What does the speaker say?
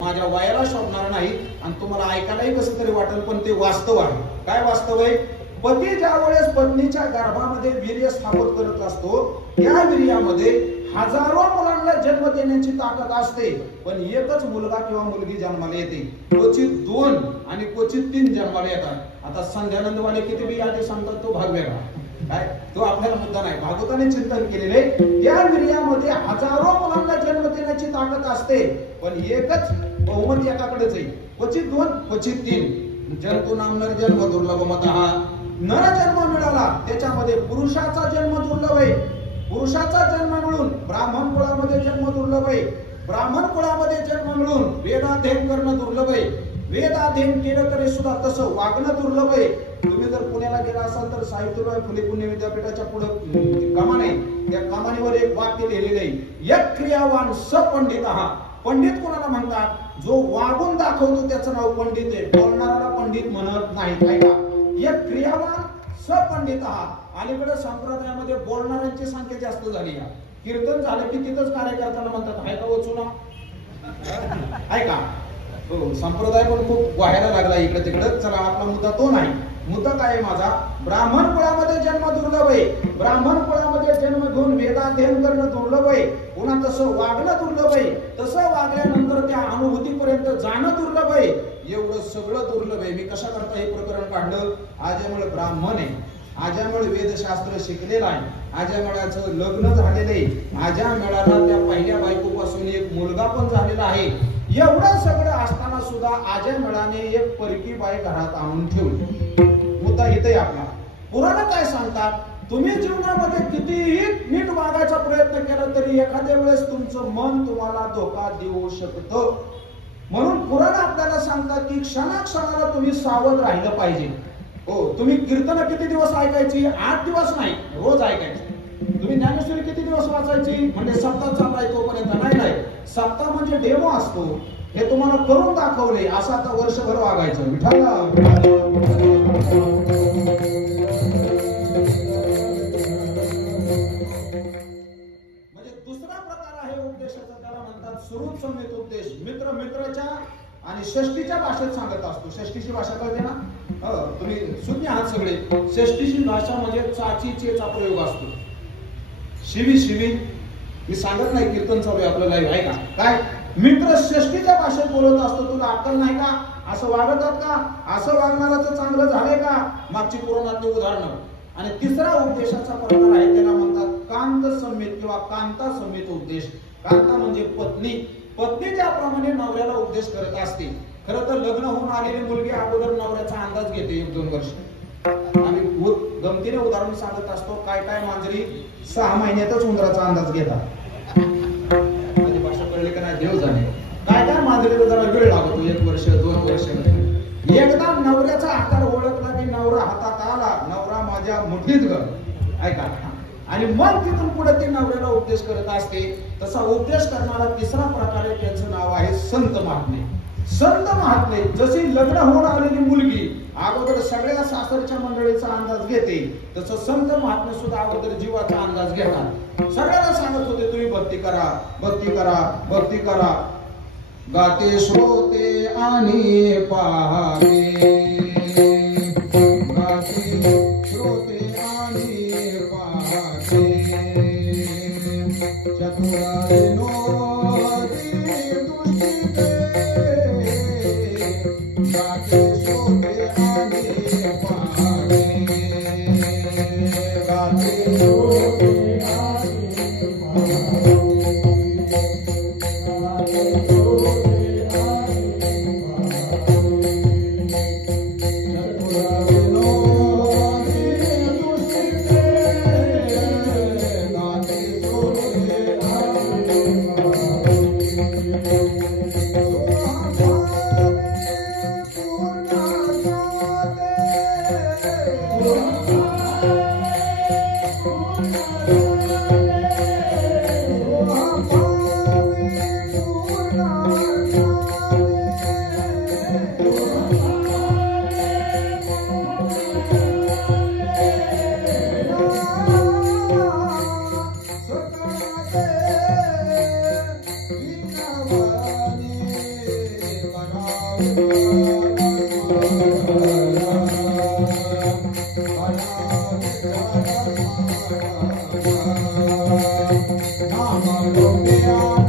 माझ्या वयाला शोभणार नाही आणि तुम्हाला ऐकायलाही कसं तरी वाटेल, पण ते वास्तव आहे. काय वास्तव आहे? पती ज्या वेळेस पत्नीच्या गर्भामध्ये वीर्य स्थापित करत असतो, त्या वीर्यामध्ये हजारो मुलांना जन्म देण्याची ताकद असते, पण एकच मुलगा किंवा मुलगी जन्माला येते. क्वचित 2 आणि क्वचित 3 जन्माला येतात. आता संध्यानंदवाले किती बी यादी सांगतात तो भाग वेगळा. काय तो आपल्याला मुद्दा नाही. भागवताने चिंतन केलेले त्या वीर्यामध्ये हजारो मुलांना जन्म देण्याची ताकद असते, पण एकच बहुमत एकाकडेच आहे. क्वचित 2 क्वचित 3. जंतू नामनर जन्म दुर्लभमतः. नर जन्म मिळाला त्याच्यामध्ये पुरुषाचा जन्म दुर्लभ आहे. पुरुषाचा जन्म मिळून ब्राह्मण कुळामध्ये जन्म दुर्लभ आहे. ब्राह्मण कुळामध्ये जन्म मिळून वेदाध्ययन करणं दुर्लभ आहे. वेदाध्ययन केलं तरी सुद्धा तसं वागणं दुर्लभ आहे. तुम्ही जर पुण्याला गेला असाल तर सावित्रीबाई फुले पुणे विद्यापीठाच्या पुढे कमान आहे, त्या कमानीवर एक वाक्य लिहिलेलं आहे, एक क्रियावान सपंडित. पंडित कोणाला म्हणतात? जो वागून दाखवतो त्याचं नाव पंडित आहे. बोलणाऱ्याला पंडित म्हणत नाही. काय का? एक क्रियावान सपंडित. अलीकडे संप्रदायामध्ये बोलणाऱ्यांची संख्या जास्त झाली आहे. कीर्तन झालं की तिथंच कार्यकर्त्याला म्हणतात हाय का वचुना, हाय का? हो, संप्रदाय पण खूप व्हायला लागला इकडे तिकडे. चला, आपला मुद्दा तो नाही. मुद्दा काय आहे माझा? ब्राह्मण कुळामध्ये जन्म दुर्लभ आहे. ब्राह्मण कुळामध्ये जन्म घेऊन वेदाध्ययन करणं दुर्लभ आहे. पुन्हा तसं वागणं दुर्लभ आहे. तसं वागल्यानंतर त्या अनुभूतीपर्यंत जाणं दुर्लभ आहे. एवढं सगळं दुर्लभ आहे. मी कशा करता हे प्रकरण काढलं? आज्यामुळे ब्राह्मण आहे, आज्यामुळे वेदशास्त्र शिकलेलं आहे, आज्यामुळ्याचं लग्न झालेलं आहे, आज्यामुळ्याला त्या पहिल्या बायकोपासून एक मुलगा पण झालेला आहे. एवढं सगळं असताना सुद्धा आज्यामुळ्याने एक परकी बाई घरात आणून ठेवली. मुद्दा इथे आपला. पुराण काय सांगतात? तुम्ही जीवनामध्ये कितीही नीट वागायचा प्रयत्न केला तरी एखाद्या वेळेस तुमचं मन तुम्हाला धोका देऊ शकतं. म्हणून पुराण आपल्याला सांगतात की क्षणाक्षणाला तुम्ही सावध राहिलं पाहिजे. हो, तुम्ही कीर्तन किती दिवस ऐकायची? 8 दिवस नाही, रोज ऐकायची. तुम्ही ज्ञानेश्वरी किती दिवस वाचायची? म्हणजे सप्ताह चाललाय तोपर्यंत नाही. सप्ताह म्हणजे डेमो असतो, हे तुम्हाला करून दाखवले. असं आता वर्षभर वागायचं. विठ्ठला म्हणजे दुसरा प्रकार आहे उपदेशाचा, त्याला म्हणतात सुरूप समेत उपदेश. मित्र मित्राच्या आणि षष्टीच्या भाषेत सांगत असतो. षष्टीची भाषा कळते ना? तुम्ही शून्य आहात सगळे. षष्टीची भाषा म्हणजे चाचीचेचा प्रयोग असतो. शिवी शिवी. मी सांगत नाही, कीर्तन चालू आहे आपलं लाईव्ह, आहे का? काय मित्र षष्टीच्या भाषेत बोलत असतो. तुला अक्कल नाही का? असं वागतात का? असं वागणाराचं चांगलं झालंय का? मागची पुराणातली उदाहरणं. आणि तिसरा उपदेशाचा प्रकार आहे, त्याला म्हणतात कांत समेत किंवा कांता समेत उपदेश. कांता म्हणजे पत्नी. पत्नी ज्याप्रमाणे नवऱ्याला उपदेश करत असते. खरं तर लग्न होऊन आलेली मुलगी अगोदर नवऱ्याचा अंदाज घेते 1-2 वर्ष. आणि गमतीने उदाहरण सांगत असतो, काय काय मांजरी 6 महिन्यातच उंदराचा अंदाज घेतात. माझी भाषा कळली का नाही देव जाणे. काय काय मांजरीला जरा वेळ लागतो, 1 वर्ष 2 वर्ष. एकदा नवऱ्याचा आकार ओळखला की नवरा हातात आला, नवरा माझ्या मुठीत ग, ऐका. आणि मग तिथून पुढे ती नवऱ्याला उपदेश करत असते. तसा उपदेश करणारा तिसरा प्रकार आहे, त्याचं नाव आहे संत महात्मे. संत महात्मे जशी लग्न होऊन आलेली मुलगी अगोदर सगळ्या सासरच्या मंडळीचा अंदाज घेते, तसं संत महात्मे सुद्धा अगोदर जीवाचा अंदाज घेतात. सगळ्यांना सांगत होते तुम्ही भक्ती करा, भक्ती करा, भक्ती करा. गाते श्रोते आणि पाहावे, गाते श्रोते आणि पाहावे. चतुरायनो नाम